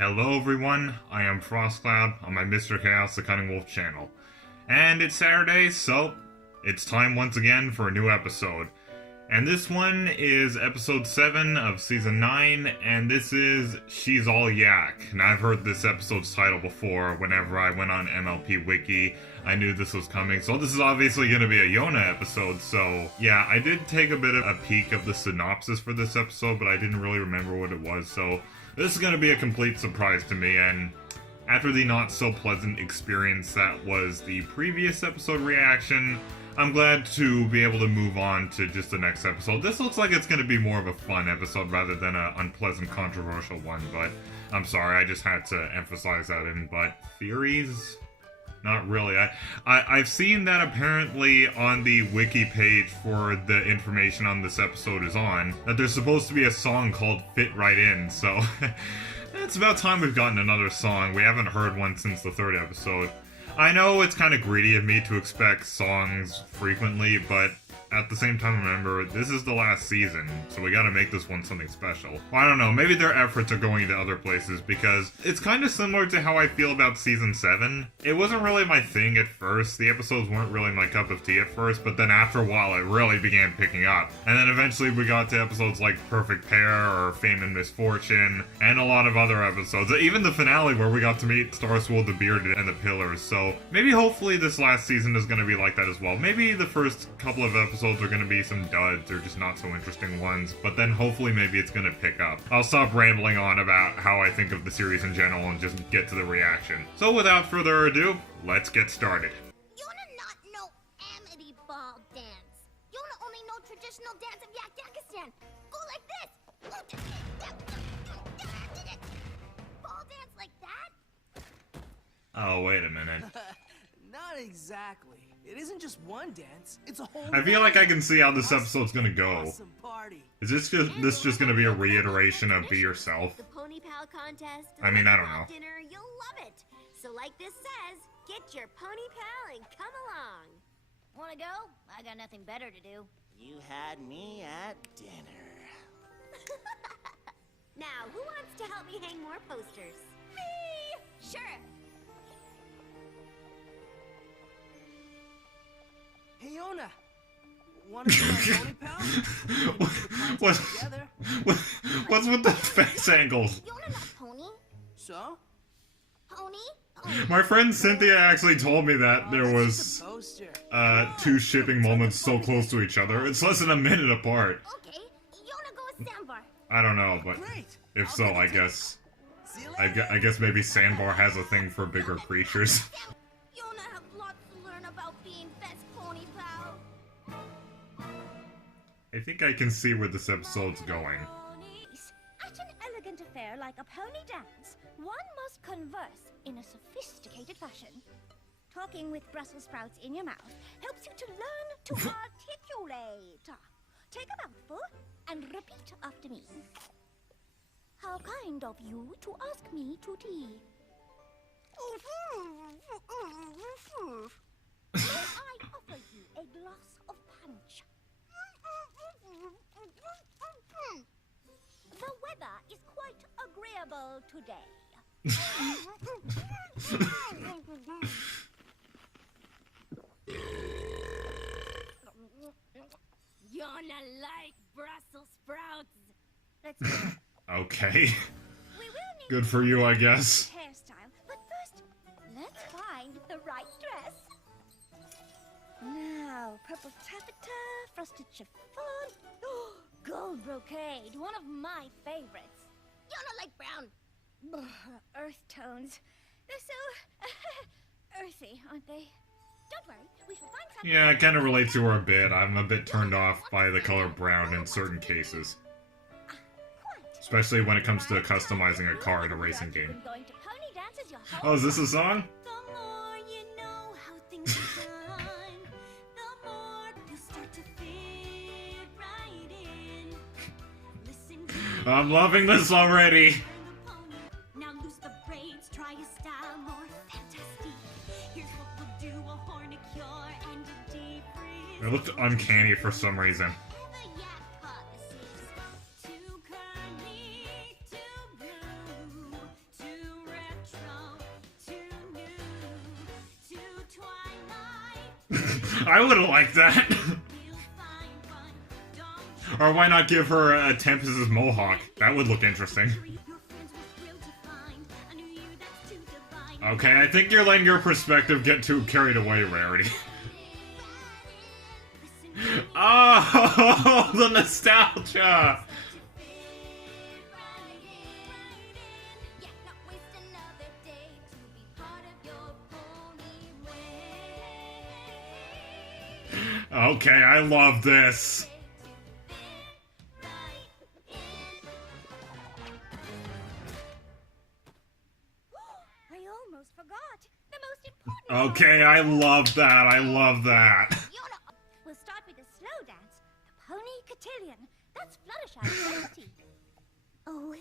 Hello everyone, I am FrostCloud on my Mr. Chaos the Cunning Wolf channel. And it's Saturday, so it's time once again for a new episode. And this one is episode 7 of season 9, and this is She's All Yak. And I've heard this episode's title before whenever I went on MLP Wiki. I knew this was coming, so this is obviously going to be a Yona episode, so yeah, I did take a bit of a peek of the synopsis for this episode, but I didn't really remember what it was, so this is going to be a complete surprise to me, and after the not-so-pleasant experience that was the previous episode reaction, I'm glad to be able to move on to just the next episode. This looks like it's going to be more of a fun episode rather than an unpleasant, controversial one, but I'm sorry, I just had to emphasize that in. But theories? Not really. I've seen that apparently on the wiki page for the information on this episode is on, that there's supposed to be a song called Fit Right In, so it's about time we've gotten another song. We haven't heard one since the 3rd episode. I know it's kind of greedy of me to expect songs frequently, but at the same time, remember, this is the last season, so we gotta make this one something special. Well, I don't know, maybe their efforts are going to other places, because it's kind of similar to how I feel about season 7. It wasn't really my thing at first, the episodes weren't really my cup of tea at first, but then after a while it really began picking up. And then eventually we got to episodes like Perfect Pair, or Fame and Misfortune, and a lot of other episodes. Even the finale where we got to meet Starswold the Bearded and the Pillars, so maybe hopefully this last season is gonna be like that as well. Maybe the first couple of episodes are going to be some duds or just not so interesting ones, but then hopefully maybe it's going to pick up. I'll stop rambling on about how I think of the series in general and just get to the reaction. So without further ado, let's get started. Yona not know Amity ball dance. Yona only know traditional dance of Yakistan. Go like this. Ball dance like that? Oh, wait a minute. Not exactly. It isn't just one dance. It's a whole. I feel like I can see how this episode's gonna go. Awesome party. Is this just gonna be a reiteration of Be Yourself? The pony pal contest. I mean, I don't know. Dinner, you'll love it. So like this says, get your pony pal and come along. Wanna go? I got nothing better to do. You had me at dinner. Now, who wants to help me hang more posters? Me! Sure. Hey, Yona. Wanna be my pony pal? What's with the face angles? Yona not pony. So? Pony? My friend Cynthia actually told me that there was Just a poster. 2 shipping moments so close to each other. It's less than a minute apart. Okay, Yona go with Sandbar. I don't know, but Great. if I'll so, get I the guess See you later. I guess maybe Sandbar has a thing for bigger creatures. Yona have lots to learn about being best pony pal. I think I can see where this episode's going. At an elegant affair like a pony dance, one must converse in a sophisticated fashion. Talking with Brussels sprouts in your mouth helps you to learn to articulate. Take a mouthful and repeat after me. How kind of you to ask me to tea. May I offer you a glass of punch? The weather is quite agreeable today. Yona like Brussels sprouts. Let's do it. Okay. We will need Good for you, I guess. hairstyle, but first, let's find the right dress. Now, purple taffeta, frosted chiffon, gold brocade, one of my favorites. Yona like brown. Earth tones. They're so earthy, aren't they? Don't worry, we shall find something. Yeah, I kind of relate to her a bit. I'm a bit turned off by the color brown in certain cases. Quite. Especially when it comes to customizing a car in a racing game. Going to pony dances your Oh, is this a song? The more you know how things are done, the more you start to fit right in. Listen to I'm loving this already. the pony. Now loose the braids, try a style more fantastic. Here's what we'll do, a hornicure and a deep freeze. It looked uncanny for some reason. The yak policies. Too curly, too blue, too I would've liked that. You'll find fun. Don't Or why not give her a Tempest's mohawk? That would look interesting. your friends were thrilled to find a new you that's too divine. Okay, I think you're letting your perspective get too carried away, Rarity. Listen, Oh, the nostalgia! yeah, not waste another day to be part of your pony way. Okay, I love this. I almost forgot. The most important Okay, I love that, I love that. Yona. We'll start with a slow dance. The pony cotillion. That's Fluttershy's specialty. Oh,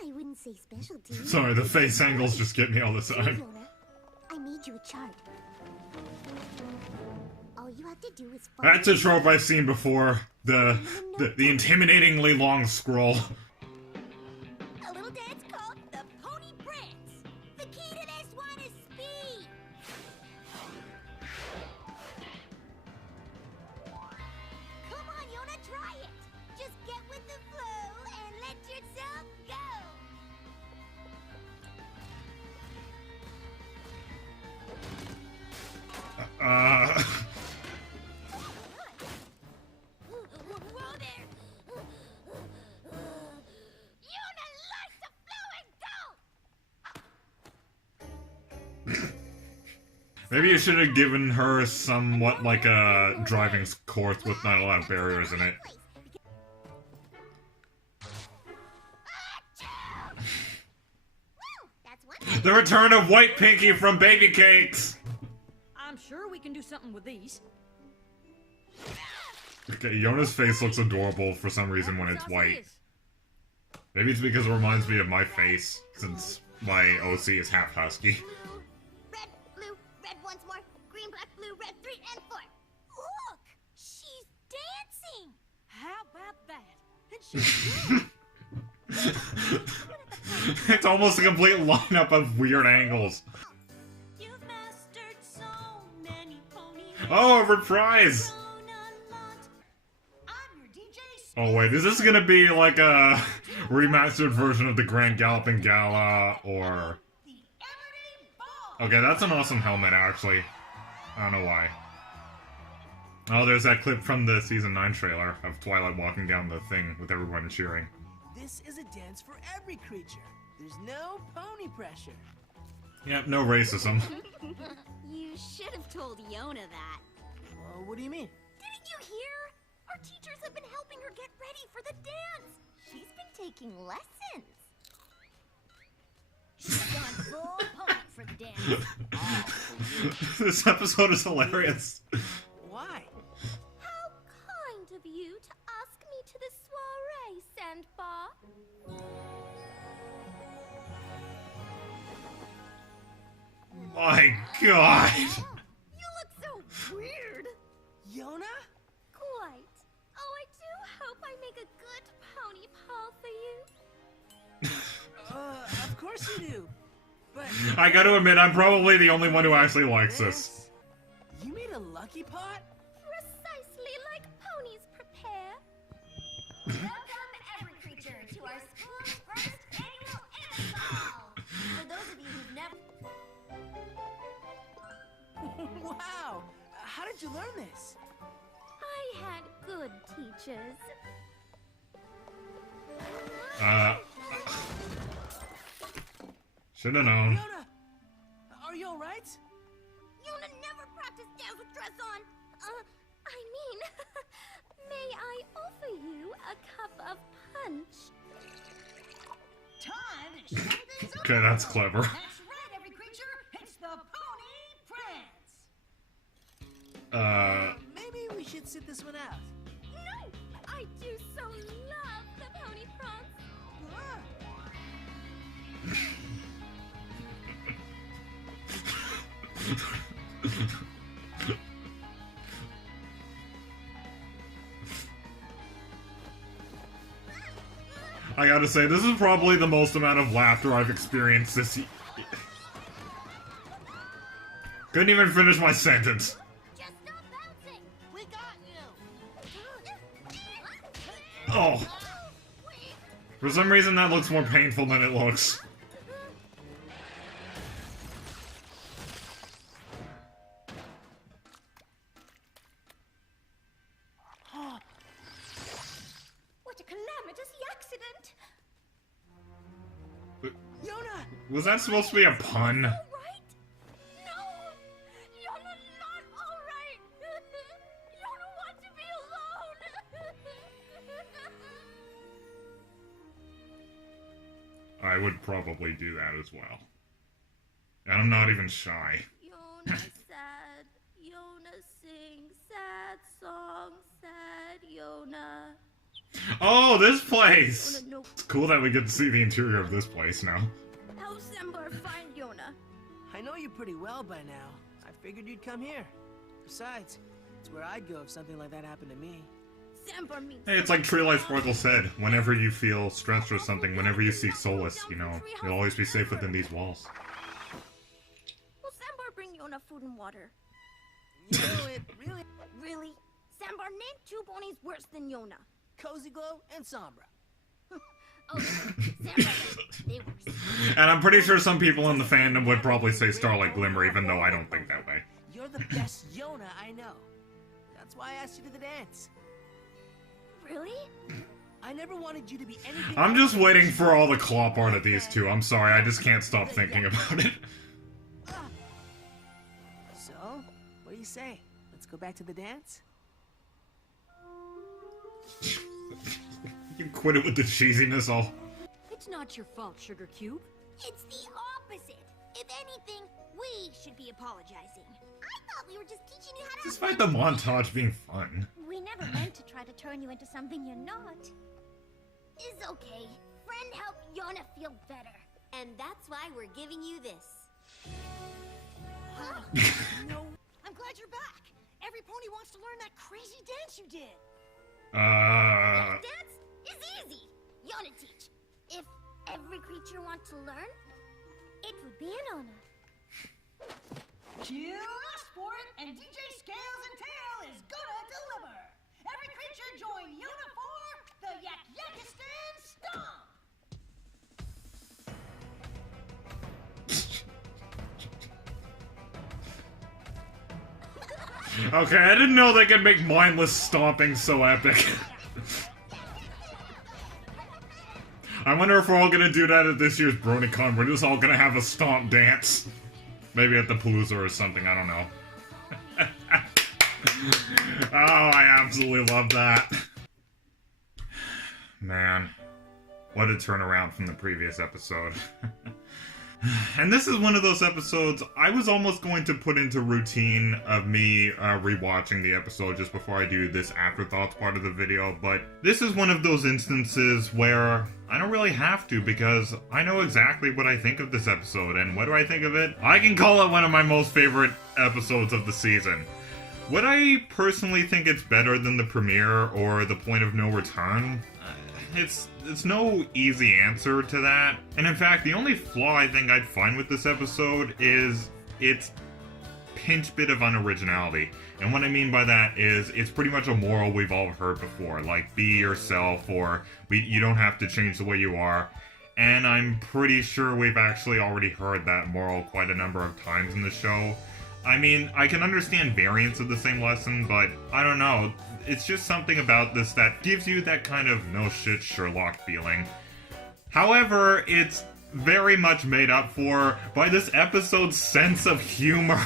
I wouldn't say specialty. Sorry, the face angles just get me all the Here, time. Fiona. I made you a chart. All you have to do is follow. That's a trope I've seen before. The intimidatingly long scroll. A little dance called the Pony Prance. The key to this one is speed. Come on, Yona, try it. Just get with the flow and let yourself go. Whoa there. Yona likes to flow and go. Maybe you should have given her somewhat like a driving course with not a lot of barriers in it. That's one. The return of White Pinky from Baby Cakes! I'm sure we can do something with these. Okay, Yona's face looks adorable for some reason when it's white. Maybe it's because it reminds me of my face, since my OC is half husky. Red, blue, red once more. Green, black, blue, red, 3 and 4. Look! She's dancing! How about that? And she's It's almost a complete lineup of weird angles. You've mastered so many ponies. Oh, a reprise! Grown a lot. I'm your DJ. Oh wait, is this gonna be like a remastered version of the Grand Galloping Gala, or... The Everyday Ball. Okay, that's an awesome helmet, actually. I don't know why. Oh, there's that clip from the Season 9 trailer of Twilight walking down the thing with everyone cheering. This is a dance for every creature. There's no pony pressure. Yep, no racism. You should have told Yona that. What do you mean? Didn't you hear? Our teachers have been helping her get ready for the dance. She's been taking lessons. She's gone full pony for the dance. This episode is hilarious. Why? How kind of you to ask me to the soiree, Sandbar. My god! You look so weird. Yona? Quite. Oh, I do hope I make a good pony paw for you. Of course you do. But I gotta admit, I'm probably the only one who actually likes this. you made a lucky pot? Precisely like ponies prepare. Welcome, every creature, to our school's first annual Animal Ball. For those of you who've never... Wow! How did you learn this? I had good teachers. Should've known. Yona! Are you alright? Yona never practiced dance with dress on. I mean, may I offer you a cup of punch? Time to shake things up. Okay, that's clever. That's right, every creature. It's the Pony Prance. Maybe we should sit this one out. No! I do so love the pony prance. I gotta say, this is probably the most amount of laughter I've experienced this year. Couldn't even finish my sentence. Just Oh! For some reason that looks more painful than it looks. What a calamitous accident! Yona! Was that supposed to be a pun? All right? No! Yona not all right! Yona wants to be alone! I would probably do that as well. And I'm not even shy. Yona sad. Yona sings sad songs. Sad Yona. Oh, this place! Yona no. It's cool that we get to see the interior of this place now. How Sambar find Yona? I know you pretty well by now. I figured you'd come here. Besides, it's where I'd go if something like that happened to me. Sambar means. Hey, it's like Tree Life Sparkle said, whenever you feel stressed or something, whenever you seek solace, you know, you'll always be safe within these walls. Will Sambar bring Yona food and water? You know, it really... Really? Sambar, name two ponies worse than Yona. Cozy Glow and Sombra. Oh, Sambar, they worse. And I'm pretty sure some people in the fandom would probably say Starlight Glimmer, even though I don't think that way. You're the best Yona I know. That's why I asked you to the dance. Really? I never wanted you to be anything. I'm just waiting for all the clop art of these two. I'm sorry, I just can't stop thinking about it. So, what do you say? Let's go back to the dance? You can quit it with the cheesiness all. It's not your fault, Sugar Cube. It's the opposite. If anything, we should be apologizing. I thought we were just teaching you how to. Despite the montage being fun. We never meant to try to turn you into something you're not. It's okay. Friend helped Yona feel better. And that's why we're giving you this. No. I'm glad you're back. Every pony wants to learn that crazy dance you did. Dance is easy. Yona teach. If every creature wants to learn, it would be an honor. Cue the sport, and DJ Scales and Tail is gonna deliver. Every creature join Yona for the Yak Yakistan Stomp. Okay, I didn't know they could make mindless stomping so epic. I wonder if we're all gonna do that at this year's BronyCon. We're just all gonna have a stomp dance. Maybe at the Palooza or something, I don't know. Oh, I absolutely love that. Man, what a turnaround from the previous episode. And this is one of those episodes I was almost going to put into routine of me rewatching the episode just before I do this afterthoughts part of the video, but this is one of those instances where I don't really have to because I know exactly what I think of this episode, and what do I think of it? I can call it one of my most favorite episodes of the season. Would I personally think it's better than the premiere or the Point of No Return? It's no easy answer to that. And in fact, the only flaw I think I'd find with this episode is its pinch bit of unoriginality. And what I mean by that is it's pretty much a moral we've all heard before, like be yourself, or you don't have to change the way you are. And I'm pretty sure we've actually already heard that moral quite a number of times in the show. I mean, I can understand variants of the same lesson, but I don't know. It's just something about this that gives you that kind of no shit Sherlock feeling. However, it's very much made up for by this episode's sense of humor.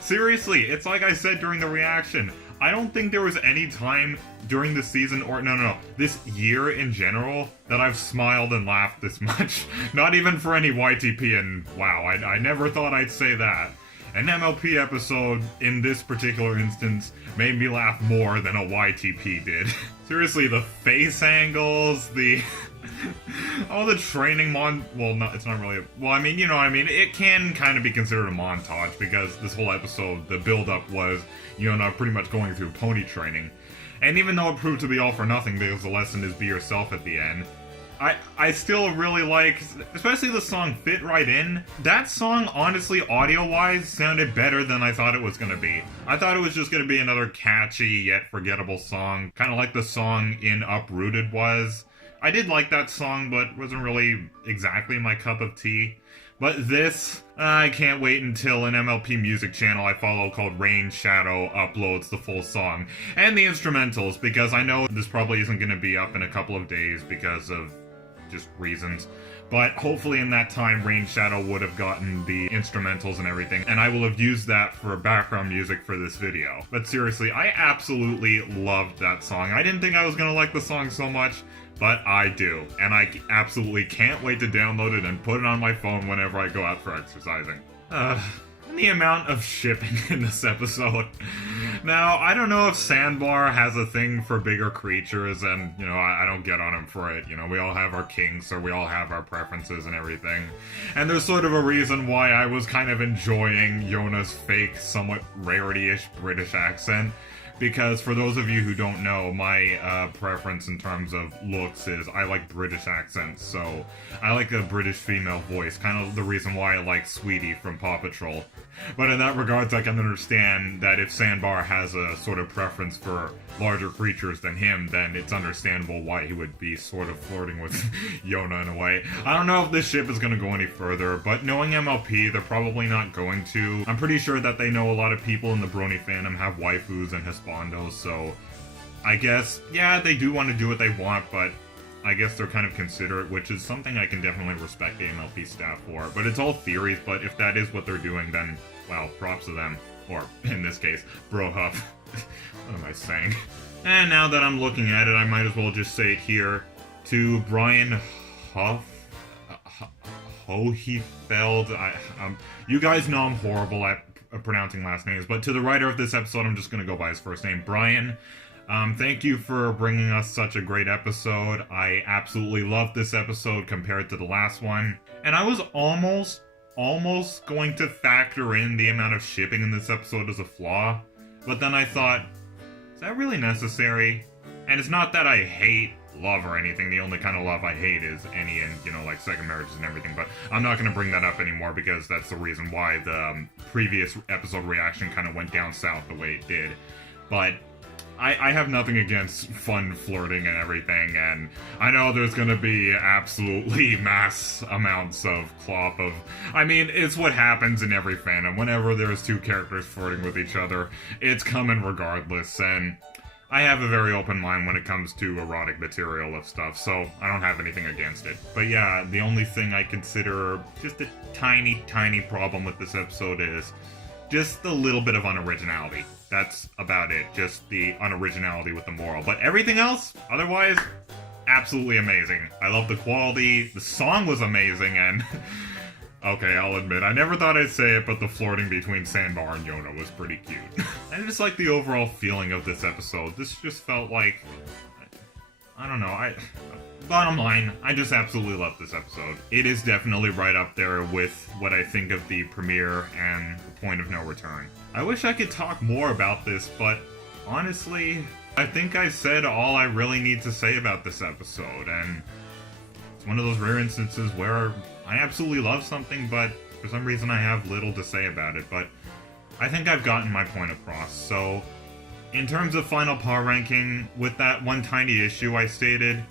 Seriously, it's like I said during the reaction. I don't think there was any time during the season, or no, this year in general, that I've smiled and laughed this much. Not even for any YTP, and wow, I never thought I'd say that. An MLP episode, in this particular instance, made me laugh more than a YTP did. Seriously, the face angles, all the training well, no, it's not really well, I mean, you know what I mean? It can kind of be considered a montage, because this whole episode, the build-up was, not pretty much going through pony training. And even though it proved to be all for nothing, because the lesson is be yourself at the end, I still really like, especially the song Fit Right In. That song, honestly, audio-wise, sounded better than I thought it was gonna be. I thought it was just gonna be another catchy yet forgettable song, kind of like the song in Uprooted was. I did like that song, but wasn't really exactly my cup of tea. But this, I can't wait until an MLP music channel I follow called Rain Shadow uploads the full song. And the instrumentals, because I know this probably isn't going to be up in a couple of days because of just reasons. But hopefully in that time, Rain Shadow would have gotten the instrumentals and everything, and I will have used that for background music for this video. But seriously, I absolutely loved that song. I didn't think I was going to like the song so much, but I do. And I absolutely can't wait to download it and put it on my phone whenever I go out for exercising. And the amount of shipping in this episode. Now, I don't know if Sandbar has a thing for bigger creatures, and, you know, I don't get on him for it. You know, we all have our kinks, or we all have our preferences and everything. And there's sort of a reason why I was kind of enjoying Yona's fake, somewhat rarity-ish British accent. Because for those of you who don't know, my preference in terms of looks is I like British accents, so I like a British female voice, kind of the reason why I like Sweetie from Paw Patrol. But in that regards, I can understand that if Sandbar has a sort of preference for larger creatures than him, then it's understandable why he would be sort of flirting with Yona in a way. I don't know if this ship is going to go any further, but knowing MLP, they're probably not going to. I'm pretty sure that they know a lot of people in the Brony fandom have waifus and husbandos, so I guess, yeah, they do want to do what they want, but I guess they're kind of considerate, which is something I can definitely respect the MLP staff for. But it's all theories, but if that is what they're doing, then, well, props to them. Or, in this case, bro huff. What am I saying? And now that I'm looking at it, I might as well just say it here. To Brian Hohefeld, you guys know I'm horrible at pronouncing last names, but to the writer of this episode, I'm just gonna go by his first name, Brian. Thank you for bringing us such a great episode. I absolutely loved this episode compared to the last one. And I was almost going to factor in the amount of shipping in this episode as a flaw. But then I thought, is that really necessary? And it's not that I hate love or anything. The only kind of love I hate is any and, you know, like second marriages and everything. But I'm not going to bring that up anymore because that's the reason why the previous episode reaction kind of went down south the way it did. But I have nothing against fun flirting and everything, and I know there's gonna be absolutely mass amounts of clop of... I mean, it's what happens in every fandom. Whenever there's two characters flirting with each other, it's coming regardless, and I have a very open mind when it comes to erotic material of stuff, so I don't have anything against it. But yeah, the only thing I consider just a tiny, tiny problem with this episode is just a little bit of unoriginality. That's about it, just the unoriginality with the moral. But everything else, otherwise, absolutely amazing. I love the quality, the song was amazing, and... okay, I'll admit, I never thought I'd say it, but the flirting between Sandbar and Yona was pretty cute. I just like the overall feeling of this episode. This just felt like... I don't know, bottom line, I just absolutely love this episode. It is definitely right up there with what I think of the premiere and the point of no return. I wish I could talk more about this, but honestly, I think I said all I really need to say about this episode, and it's one of those rare instances where I absolutely love something, but for some reason I have little to say about it, but I think I've gotten my point across. So, in terms of final power ranking, with that one tiny issue I stated,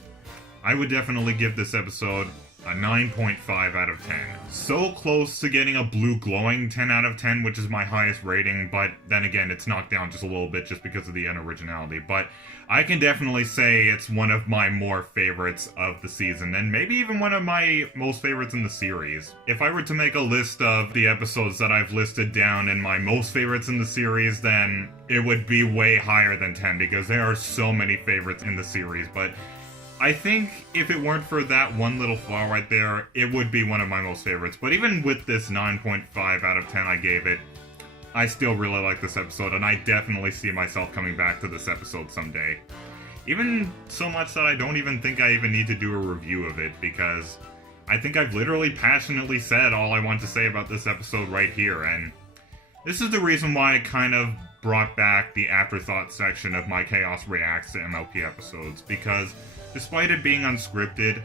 I would definitely give this episode a 9.5 out of 10. So close to getting a blue glowing 10 out of 10, which is my highest rating, but then again, it's knocked down just a little bit just because of the unoriginality. But I can definitely say it's one of my more favorites of the season, and maybe even one of my most favorites in the series. If I were to make a list of the episodes that I've listed down in my most favorites in the series, then it would be way higher than 10, because there are so many favorites in the series, but I think if it weren't for that one little flaw right there, it would be one of my most favorites. But even with this 9.5 out of 10 I gave it, I still really like this episode, and I definitely see myself coming back to this episode someday. Even so much that I don't even think I even need to do a review of it, because I think I've literally passionately said all I want to say about this episode right here, and this is the reason why I kind of brought back the afterthought section of my Chaos Reacts to MLP episodes, because despite it being unscripted,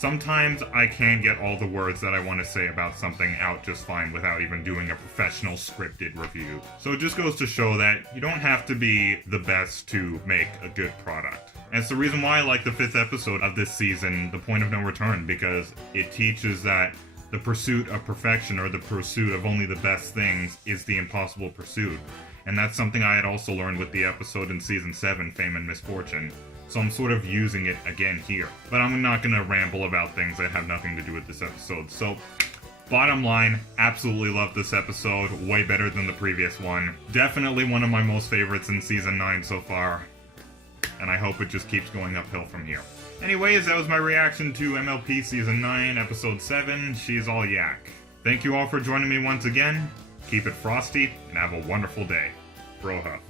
Sometimes I can't get all the words that I want to say about something out just fine without even doing a professional scripted review. So it just goes to show that you don't have to be the best to make a good product. And it's the reason why I like the 5th episode of this season, The Point of No Return, because it teaches that the pursuit of perfection, or the pursuit of only the best things, is the impossible pursuit. And that's something I had also learned with the episode in Season 7, Fame and Misfortune. So I'm sort of using it again here. But I'm not going to ramble about things that have nothing to do with this episode. So, bottom line, absolutely love this episode. Way better than the previous one. Definitely one of my most favorites in Season 9 so far. And I hope it just keeps going uphill from here. Anyways, that was my reaction to MLP Season 9, Episode 7, She's All Yak. Thank you all for joining me once again. Keep it frosty, and have a wonderful day. Brohuff.